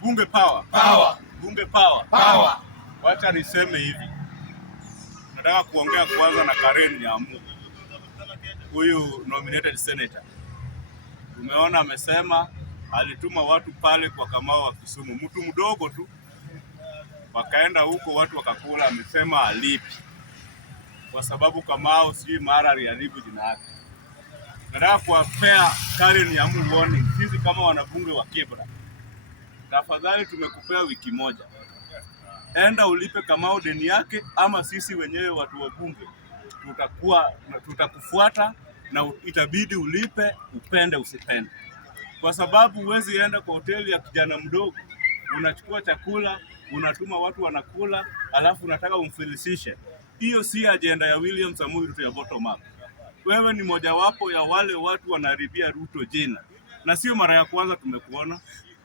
Bunge power. Power. Bunge power. Power. Wacha niseme hivi. Nataka kuongea kwanza na Karen Nyamu. Huyu nominated senator. Tumeona amesema alituma watu pale kwa Kamau wa Kisumu, mtu mdogo tu. Wakaenda huko watu wakakula, amesema alipi. Kwa sababu Kamau sijui mara aliharibu jina lake. Nataka kuwapea Karen Nyamu warning. Sisi kama wanabunge wa Kibra, tafadhali tumekupea wiki moja. Enda ulipe Kamau deni yake, ama sisi wenyewe watu wa bunge tutakufuata na itabidi ulipe, upende usipende. Kwa sababu huwezi enda kwa hoteli ya kijana mdogo, unachukua chakula, unatuma watu wanakula, alafu unataka umfilisishe. Hiyo si agenda ya William Samoei Ruto ya bottom up. Wewe ni mojawapo ya wale watu wanaharibia Ruto jina. Na sio mara ya kwanza tumekuona.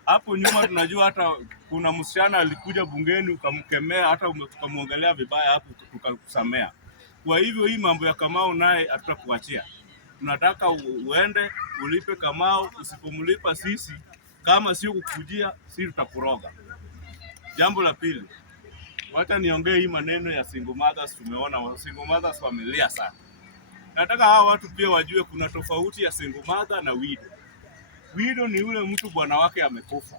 Hapo nyuma tunajua hata kuna msichana alikuja bungeni ukamkemea, hata ukamwongelea vibaya hapo tukakusamea. Kwa hivyo hii mambo ya Kamau naye hatutakuachia. Tunataka uende ulipe Kamau, usipomlipa sisi kama sio kukujia sisi tutakuroga. Jambo la pili, wacha niongee hii maneno ya single mothers. Tumeona single mothers familia sana. Nataka hawa watu pia wajue kuna tofauti ya single mother na widow. Widow ni yule mtu bwana wake amekufa,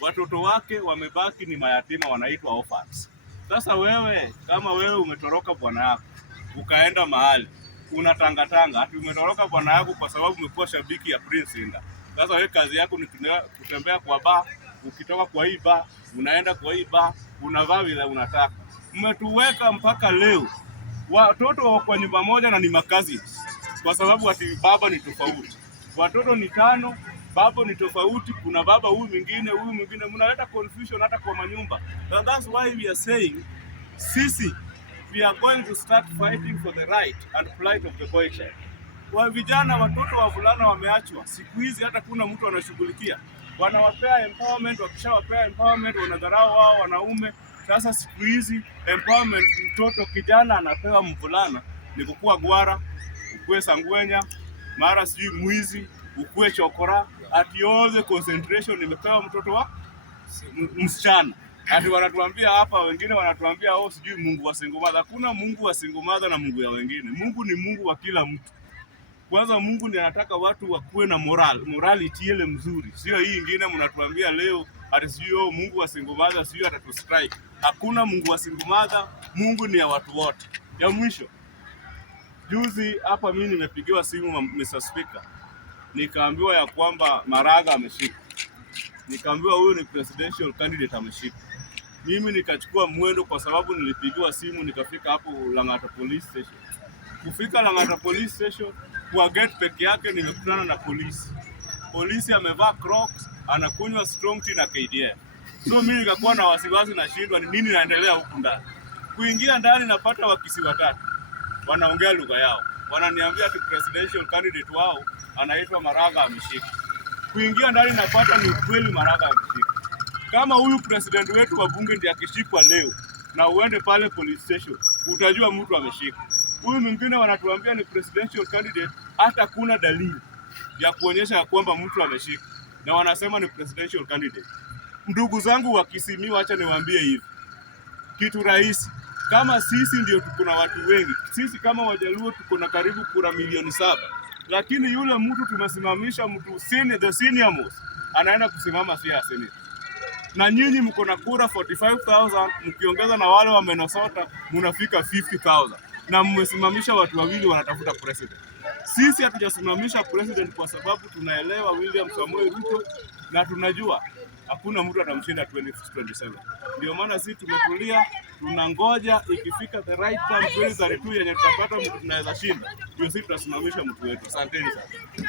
watoto wake wamebaki ni mayatima, wanaitwa orphans. Sasa wewe kama wewe umetoroka bwana yako ukaenda mahali unatangatanga, ati umetoroka bwana yako kwa sababu umekuwa shabiki ya Prince Indah. Sasa wewe kazi yako ni kutembea kwa bar, ukitoka kwa hii bar unaenda kwa hii bar, unavaa vile unataka. Mmetuweka mpaka leo watoto wako kwa nyumba moja na ni makazi, kwa sababu ati baba ni tofauti. Watoto ni 5, baba ni tofauti, kuna baba huyu mwingine, mnaleta confusion hata kwa manyumba. And that's why we are saying sisi we are going to start fighting for the right and plight of the boy child. Wa vijana, watoto wavulana wameachwa. Siku hizi hata kuna mtu anashughulikia. Wanawapea empowerment, wakishawapea empowerment wanadharau wao wanaume. Sasa siku hizi empowerment, mtoto kijana anapewa mvulana ni kukua gwara, ukue sangwenya, mara sijui mwizi, ukue chokora, ati all the concentration imepewa mtoto wa msichana. Ati wanatuambia hapa, wengine wanatuambia sijui Mungu wa single mother. Hakuna Mungu wa single mother na Mungu ya wengine. Mungu ni Mungu wa kila mtu. Kwanza Mungu ndiye anataka watu wakuwe na morality ile mzuri. Sio hii ingine mnatuambia leo ati sijui Mungu wa single mother sijui atatustrike. Hakuna Mungu wa single mother, Mungu ni ya watu wote. Ya mwisho, juzi hapa mimi nimepigiwa simu Mr. Speaker. Nikaambiwa ya kwamba Maraga ameshika. Nikaambiwa huyu ni presidential candidate ameshika. Mimi nikachukua mwendo kwa sababu nilipigiwa simu, nikafika hapo Lang'ata Police Station. Kufika Lang'ata Police Station, kwa gate peke yake nimekutana na polisi. Polisi amevaa Crocs, anakunywa strong tea na KDF. So mimi nikakuwa na wasiwasi na shindwa ni nini naendelea huku ndani. Kuingia ndani napata wakisi watatu. Wanaongea lugha yao. Wananiambia ati presidential candidate wao anaitwa Maraga ameshika. Kuingia ndani napata ni kweli Maraga ameshika. Kama huyu president wetu wa bunge ndiye akishikwa leo na uende pale police station, utajua mtu ameshika. Huyu mwingine wanatuambia ni presidential candidate, hata kuna dalili ya kuonyesha ya kwamba mtu ameshika. Na wanasema ni presidential candidate. Ndugu zangu wa Kisimiyu, acha niwaambie hivi. Kitu rahisi, kama sisi ndio tuko na watu wengi, sisi kama Wajaluo tuko na karibu kura milioni 7. Lakini yule mtu tumesimamisha, mtu the senior most, anaenda kusimama sia senate. Na nyinyi mko na kura 45,000, mkiongeza na wale wa Minnesota mnafika 50,000. Na mmesimamisha watu wawili wanatafuta president. Sisi hatujasimamisha president kwa sababu tunaelewa William Samoei Ruto na tunajua hakuna mtu atamshinda 2027. Ndio maana sisi tumetulia, tunangoja ikifika the right time 2032 yenye tutapata mtu tunaweza shinda. Ndio sisi tutasimamisha mtu wetu. Asanteni sana.